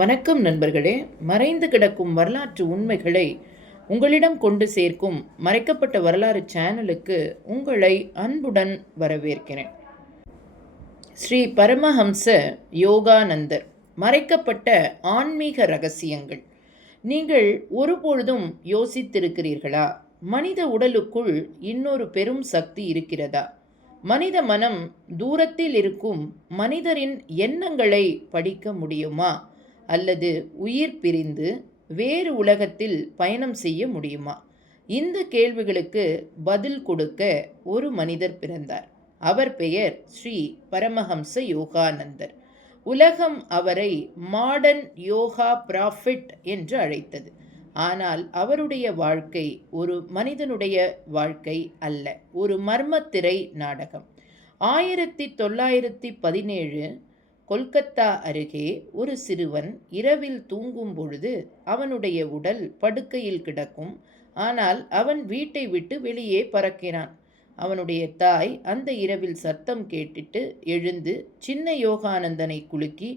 வணக்கம் நண்பர்களே. மறைந்து கிடக்கும் வரலாற்று உண்மைகளை உங்களிடம் கொண்டு சேர்க்கும் மறைக்கப்பட்ட வரலாறு சேனலுக்கு உங்களை அன்புடன் வரவேற்கிறேன். ஸ்ரீ பரமஹம்ச யோகானந்தர். மறைக்கப்பட்ட ஆன்மீக ரகசியங்கள். நீங்கள் ஒருபொழுதும் யோசித்திருக்கிறீர்களா? மனித உடலுக்குள் இன்னொரு பெரும் சக்தி இருக்கிறதா? மனித மனம் தூரத்தில் இருக்கும் மனிதரின் எண்ணங்களை படிக்க முடியுமா? அல்லது உயிர் பிரிந்து வேறு உலகத்தில் பயணம் செய்ய முடியுமா? இந்த கேள்விகளுக்கு பதில் கொடுக்க ஒரு மனிதர் பிறந்தார். அவர் பெயர் ஸ்ரீ பரமஹம்ச யோகானந்தர். உலகம் அவரை மாடர்ன் யோகா ப்ராஃபிட் என்று அழைத்தது. ஆனால் அவருடைய வாழ்க்கை ஒரு மனிதனுடைய வாழ்க்கை அல்ல, ஒரு மர்மத்திரை நாடகம். 1917 கொல்கத்தா அருகே ஒரு சிறுவன் இரவில் தூங்கும் பொழுது அவனுடைய உடல் படுக்கையில் கிடக்கும். ஆனால் அவன் வீட்டை விட்டு வெளியே பறக்கிறான். அவனுடைய தாய் அந்த இரவில் சத்தம் கேட்டுட்டு எழுந்து சின்ன யோகானந்தனை குலுக்கி,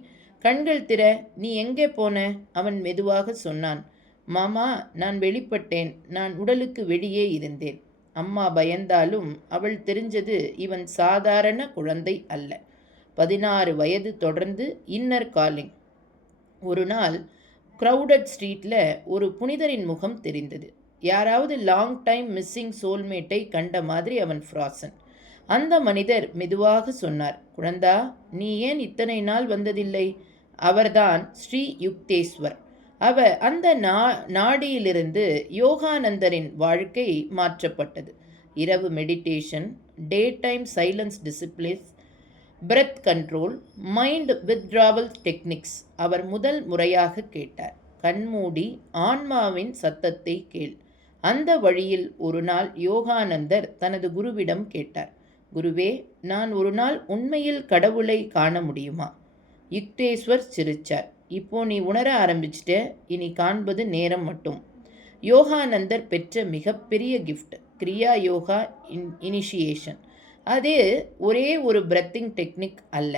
கண்கள் திற, நீ எங்கே போன? அவன் மெதுவாக சொன்னான், மாமா, நான் வெளிப்பட்டேன். நான் உடலுக்கு வெளியே இருந்தேன். அம்மா பயந்தாலும் அவள் தெரிஞ்சது இவன் சாதாரண குழந்தை அல்ல. 16 வயது தொடர்ந்து இன்னர் காலிங். ஒரு நாள் க்ரௌடட் ஸ்ட்ரீட்டில் ஒரு புனிதரின் முகம் தெரிந்தது. யாராவது லாங் டைம் மிஸ்ஸிங் சோல்மேட்டை கண்ட மாதிரி அவன் ஃப்ராசன். அந்த மனிதர் மெதுவாக சொன்னார், குழந்தா, நீ ஏன் இத்தனை நாள் வந்ததில்லை? அவர்தான் ஸ்ரீ யுக்தேஸ்வர். அந்த நாடியிலிருந்து யோகானந்தரின் வாழ்க்கை மாற்றப்பட்டது. இரவு meditation, day time silence disciplines, breath control, mind withdrawal techniques அவர் முதல் முறையாக கேட்டார். கண்மூடி ஆன்மாவின் சத்தத்தை கேள். அந்த வழியில் ஒரு நாள் யோகானந்தர் தனது குருவிடம் கேட்டார், குருவே, நான் ஒரு நாள் உண்மையில் கடவுளை காண முடியுமா? யுக்தேஸ்வர் சிரிச்சார். இப்போ நீ உணர ஆரம்பிச்சிட்ட, இனி காண்பது நேரம் மட்டும். யோகானந்தர் பெற்ற மிகப்பெரிய கிஃப்ட் கிரியா யோகா இனிஷியேஷன். அது ஒரே ஒரு பிரத்திங் டெக்னிக் அல்ல,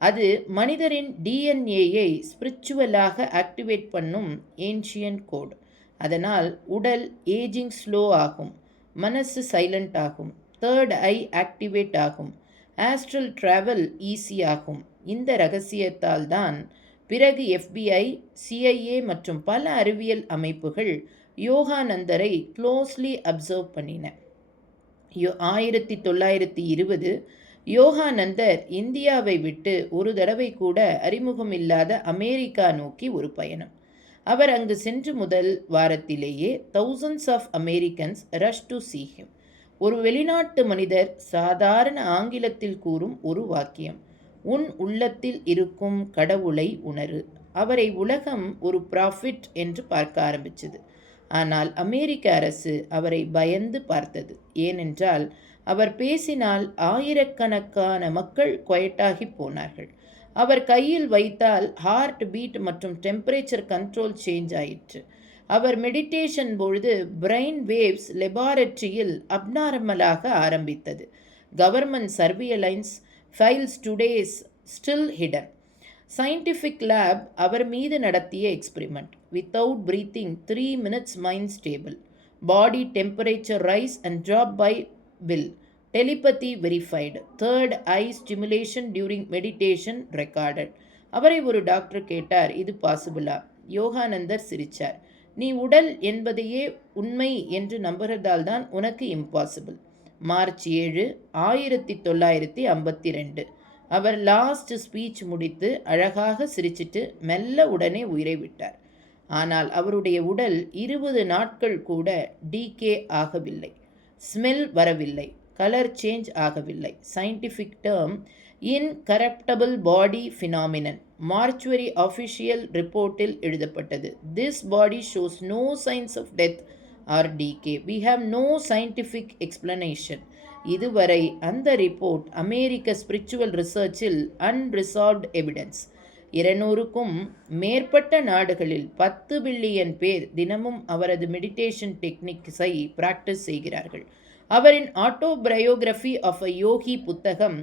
அது மனிதரின் டிஎன்ஏயை ஸ்பிரிச்சுவலாக ஆக்டிவேட் பண்ணும் ஏன்ஷியன் கோட். அதனால் உடல் ஏஜிங் ஸ்லோ ஆகும், மனசு சைலண்ட் ஆகும், தேர்ட் ஐ ஆக்டிவேட் ஆகும், ஆஸ்ட்ரல் டிராவல் ஈஸி ஆகும். இந்த ரகசியத்தால் தான் பிறகு FBI, CIA மற்றும் பல அறிவியல் அமைப்புகள் யோகானந்தரை க்ளோஸ்லி அப்சர்வ் பண்ணின. 1920 யோகானந்தர் இந்தியாவை விட்டு ஒரு தடவை கூட அறிமுகமில்லாத அமெரிக்கா நோக்கி ஒரு பயணம். அவர் அங்கு சென்று முதல் வாரத்திலேயே thousands of Americans rush to see him. ஒரு வெளிநாட்டு மனிதர் சாதாரண ஆங்கிலத்தில் கூறும் ஒரு வாக்கியம், உன் உள்ளத்தில் இருக்கும் கடவுளை உணரு. அவரை உலகம் ஒரு ப்ராஃபிட் என்று பார்க்க ஆரம்பித்தது. ஆனால் அமெரிக்க அரசு அவரை பயந்து பார்த்தது. ஏனென்றால் அவர் பேசினால் ஆயிரக்கணக்கான மக்கள் குவைட்டாகி போனார்கள். அவர் கையில் வைத்தால் ஹார்ட் பீட் மற்றும் டெம்பரேச்சர் கண்ட்ரோல் சேஞ்ச் ஆயிற்று. அவர் மெடிடேஷன் பொழுது பிரெயின் வேவ்ஸ் லெபார்டரியில் அப்நார்மலாக ஆரம்பித்தது. Government surveillance files today's still hidden. Scientific lab அவர் மீது நடத்திய experiment. Without breathing 3 minutes mind stable. Body temperature rise and drop by will. Telepathy verified. Third eye stimulation during meditation recorded. அவரை ஒரு doctor கேட்டார், இது பாசிபிளா? யோகானந்தர் சிரிச்சார். நீ உடல் என்பதையே உண்மை என்று நம்புகிறதால் தான் உனக்கு இம்பாசிபிள். மார்ச் 7, 1952. அவர் லாஸ்ட் ஸ்பீச் முடித்து அழகாக சிரிச்சிட்டு மெல்ல உடனே உயிரை விட்டார். ஆனால் அவருடைய உடல் 20 நாட்கள் கூட டீகே ஆகவில்லை. ஸ்மெல் வரவில்லை, கலர் சேஞ்ச் ஆகவில்லை. Scientific term incorruptible body phenomenon. Mortuary official ரிப்போர்ட்டில் எழுதப்பட்டது. This body shows no signs of death or decay. We have no scientific explanation. இதுவரை அந்த ரிப்போர்ட் அமெரிக்க ஸ்பிரிச்சுவல் ரிசர்ச்சில் அன்ரிசால்வ்ட் எவிடன்ஸ். 200க்கும் மேற்பட்ட நாடுகளில் 10 பில்லியன் பேர் தினமும் அவரது மெடிடேஷன் டெக்னிக்ஸை பிராக்டிஸ் செய்கிறார்கள். அவரின் ஆட்டோபயோகிராஃபி ஆஃப் அ யோகி புத்தகம்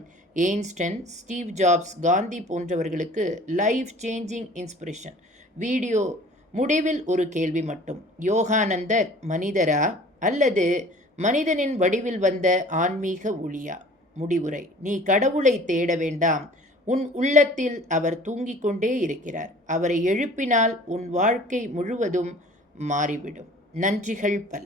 எயின்ஸ்டைன், ஸ்டீவ் ஜாப்ஸ், காந்தி போன்றவர்களுக்கு லைஃப் சேஞ்சிங் இன்ஸ்பிரேஷன். வீடியோ முடிவில் ஒரு கேள்வி மட்டும். யோகானந்தர் மனிதரா அல்லது மனிதனின் வடிவில் வந்த ஆன்மீக ஒளியா? முடிவுரை: நீ கடவுளை தேட வேண்டாம். உன் உள்ளத்தில் அவர் தூங்கிக் கொண்டே இருக்கிறார். அவரை எழுப்பினால் உன் வாழ்க்கை முழுவதும் மாறிவிடும். நன்றிகள் பல.